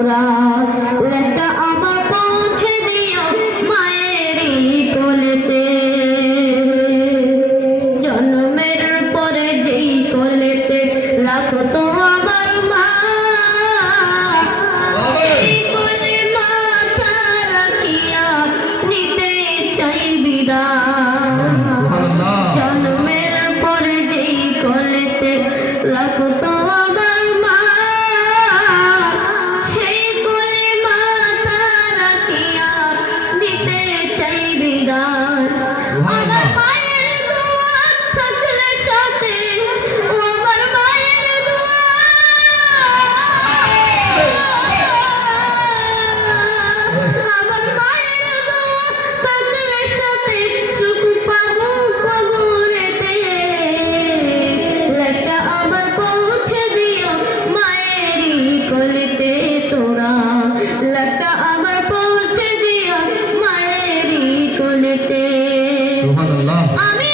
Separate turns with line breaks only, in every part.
তোরা। লাশটা আমার পৌঁছে দিও মায়েরই কোলেতে জন্মের পরে যেই কোলেতে রাখো তো আমার মা। সেই কোলে মাথা রাখিয়া নিতে চাই বিদায় জন্মের পরে যেই কোলেতে রাখো তো আমার
যেতে
আমি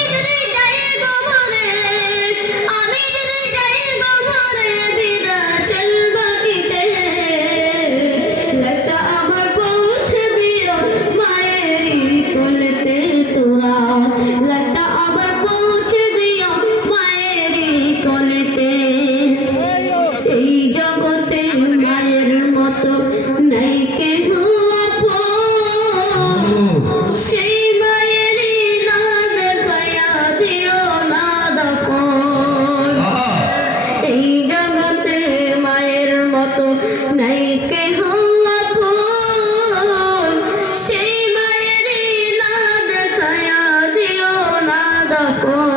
তো নাই কেহ সেই মায়ের না দেখায়া দিও না দেখো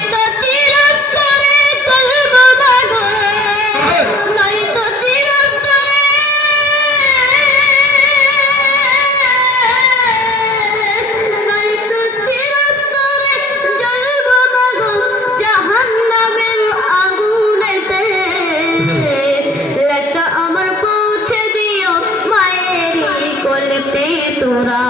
তোরা।